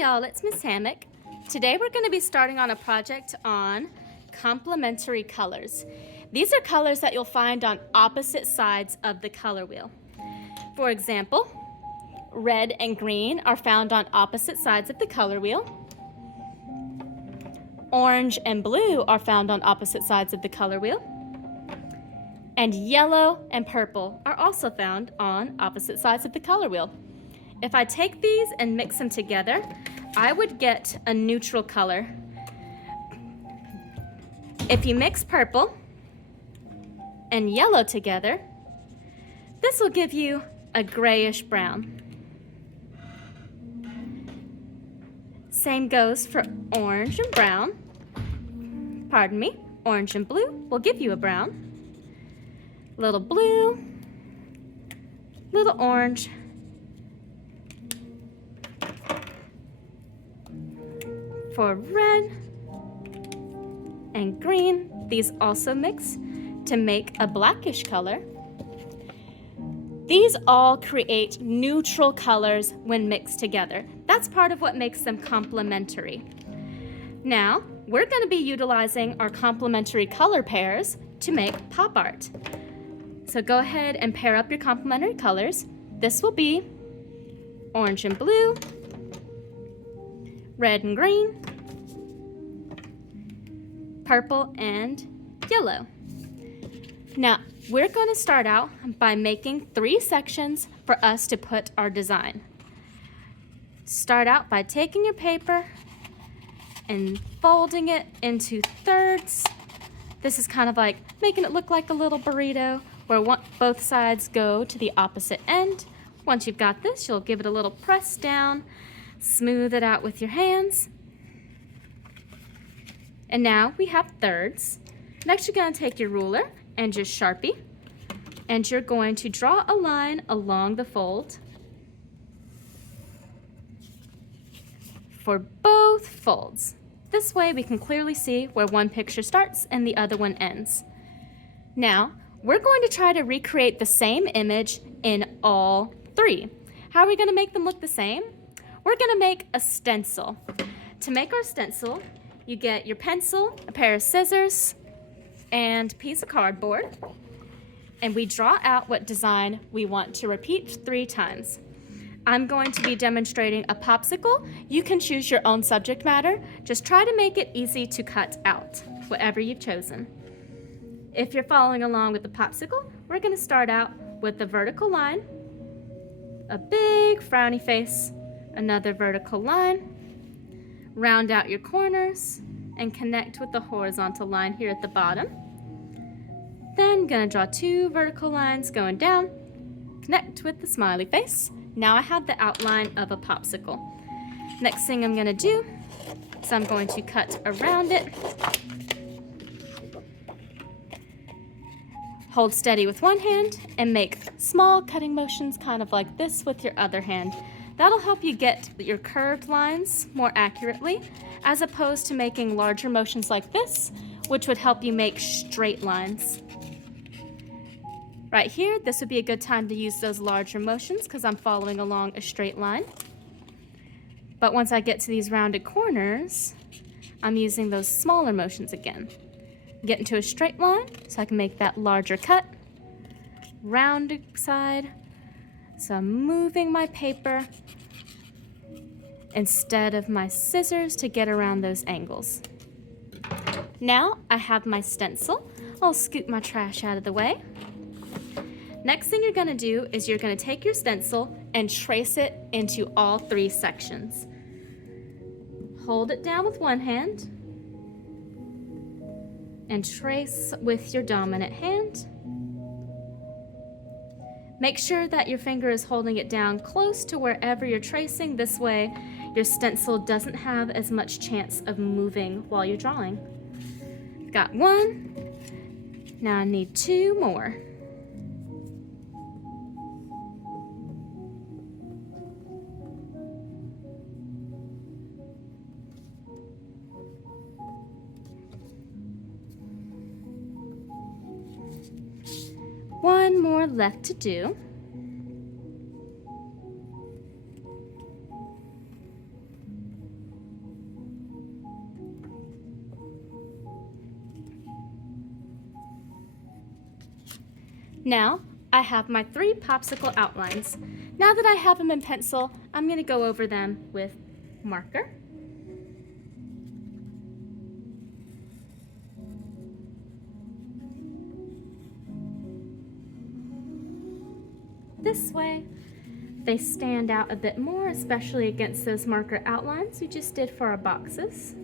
Hi y'all, it's Miss Hammock. Today we're going to be starting on a project on complementary colors. These are colors that you'll find on opposite sides of the color wheel. For example, red and green are found on opposite sides of the color wheel. Orange and blue are found on opposite sides of the color wheel. And yellow and purple are also found on opposite sides of the color wheel. If I take these and mix them together, I would get a neutral color. If you mix purple and yellow together, this will give you a grayish brown. Same goes for orange and brown. Pardon me, orange and blue will give you a brown. Little blue, little orange, for red and green, these also mix to make a blackish color. These all create neutral colors when mixed together. That's part of what makes them complementary. Now, we're going to be utilizing our complementary color pairs to make pop art. So go ahead and pair up your complementary colors. This will be orange and blue, red and green, purple and yellow. Now, we're going to start out by making 3 sections for us to put our design. Start out by taking your paper and folding it into thirds. This is kind of like making it look like a little burrito where both sides go to the opposite end. Once you've got this, you'll give it a little press down. Smooth it out with your hands. And now we have thirds. Next, you're going to take your ruler and your Sharpie, and you're going to draw a line along the fold for both folds. This way we can clearly see where one picture starts and the other one ends. Now, we're going to try to recreate the same image in all 3. How are we going to make them look the same? We're going to make a stencil. To make our stencil, you get your pencil, a pair of scissors, and a piece of cardboard. And we draw out what design we want to repeat 3 times. I'm going to be demonstrating a popsicle. You can choose your own subject matter. Just try to make it easy to cut out, whatever you've chosen. If you're following along with the popsicle, we're going to start out with a vertical line, a big frowny face, another vertical line, round out your corners, and connect with the horizontal line here at the bottom. Then gonna draw 2 vertical lines going down, connect with the smiley face. Now I have the outline of a popsicle. Next thing I'm gonna do is I'm going to cut around it. Hold steady with one hand and make small cutting motions kind of like this with your other hand. That'll help you get your curved lines more accurately, as opposed to making larger motions like this, which would help you make straight lines. Right here, this would be a good time to use those larger motions because I'm following along a straight line. But once I get to these rounded corners, I'm using those smaller motions again. Get into a straight line so I can make that larger cut. Rounded side. So I'm moving my paper instead of my scissors to get around those angles. Now I have my stencil. I'll scoot my trash out of the way. Next thing you're going to do is you're going to take your stencil and trace it into all 3 sections. Hold it down with one hand and trace with your dominant hand. Make sure that your finger is holding it down close to wherever you're tracing. This way, your stencil doesn't have as much chance of moving while you're drawing. Got 1. Now I need 2 more. One more left to do. Now, I have my 3 popsicle outlines. Now that I have them in pencil, I'm going to go over them with marker. This way, they stand out a bit more, especially against those marker outlines we just did for our boxes.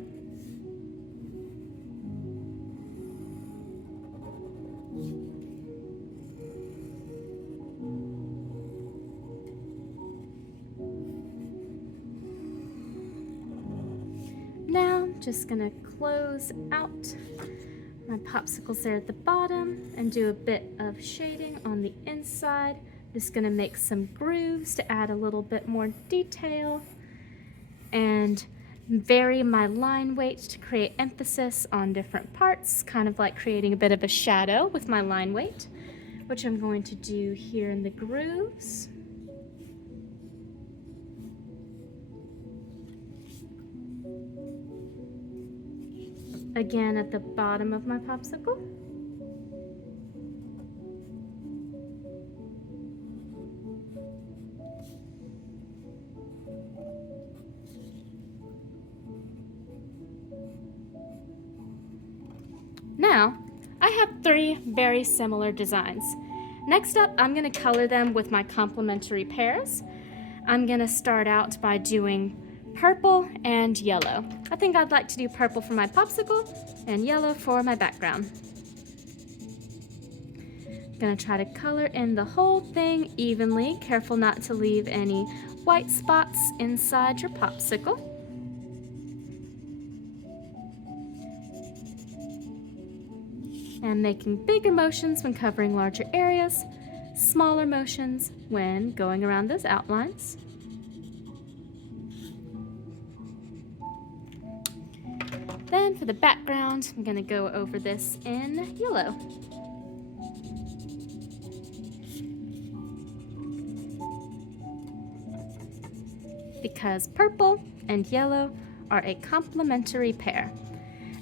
Now, just gonna close out my popsicles there at the bottom and do a bit of shading on the inside. Just gonna make some grooves to add a little bit more detail and vary my line weight to create emphasis on different parts, kind of like creating a bit of a shadow with my line weight, which I'm going to do here in the grooves. Again at the bottom of my popsicle. Now, I have 3 very similar designs. Next up, I'm going to color them with my complementary pairs. I'm going to start out by doing purple and yellow. I think I'd like to do purple for my popsicle and yellow for my background. I'm going to try to color in the whole thing evenly, careful not to leave any white spots inside your popsicle. And making bigger motions when covering larger areas, smaller motions when going around those outlines. Then for the background, I'm going to go over this in yellow. Because purple and yellow are a complementary pair.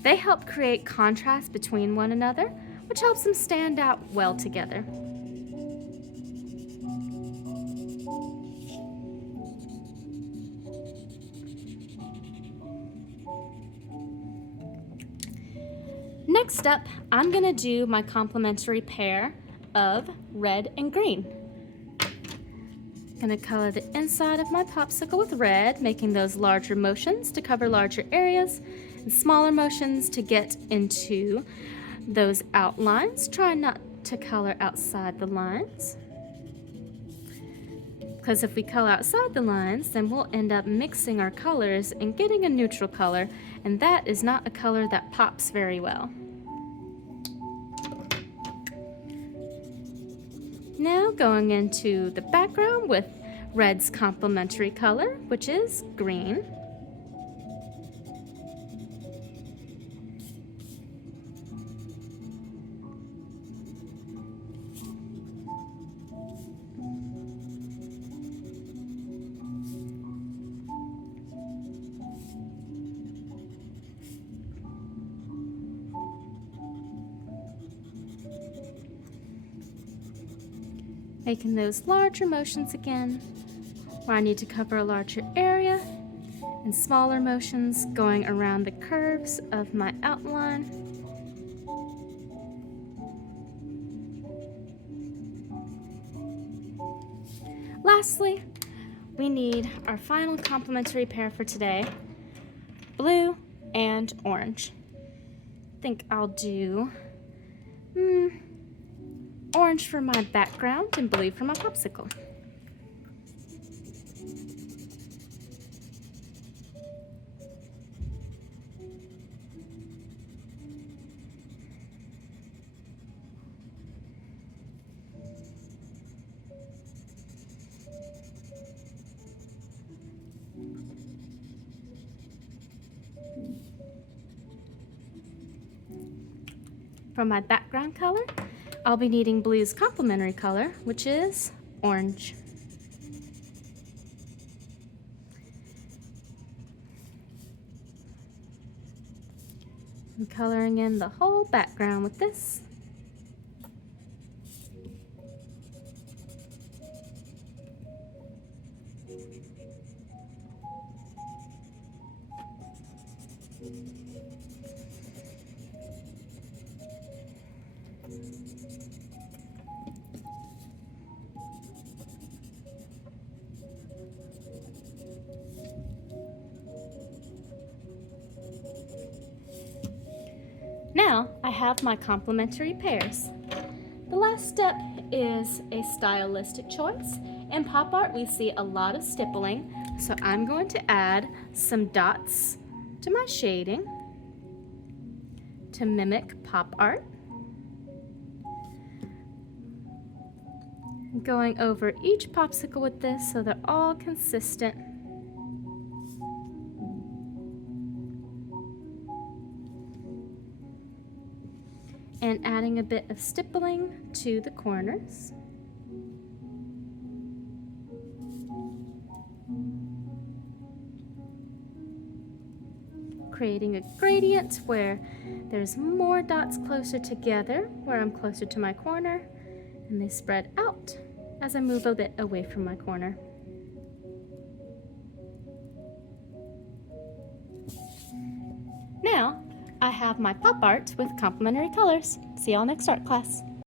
They help create contrast between one another, which helps them stand out well together. Next up, I'm going to do my complementary pair of red and green. I'm going to color the inside of my popsicle with red, making those larger motions to cover larger areas and smaller motions to get into those outlines. Try not to color outside the lines, because if we color outside the lines, then we'll end up mixing our colors and getting a neutral color, and that is not a color that pops very well. Now going into the background with red's complementary color, which is green. Making those larger motions again, where I need to cover a larger area, and smaller motions going around the curves of my outline. Lastly, we need our final complementary pair for today, blue and orange. I think I'll do orange for my background and blue for my popsicle. For my background color, I'll be needing blue's complementary color, which is orange. I'm coloring in the whole background with this. Now I have my complementary pairs. The last step is a stylistic choice. In pop art, we see a lot of stippling, so I'm going to add some dots to my shading to mimic pop art. I'm going over each popsicle with this so they're all consistent. And adding a bit of stippling to the corners. Creating a gradient where there's more dots closer together, where I'm closer to my corner, and they spread out as I move a bit away from my corner. Now, I have my pop art with complementary colors. See y'all next art class.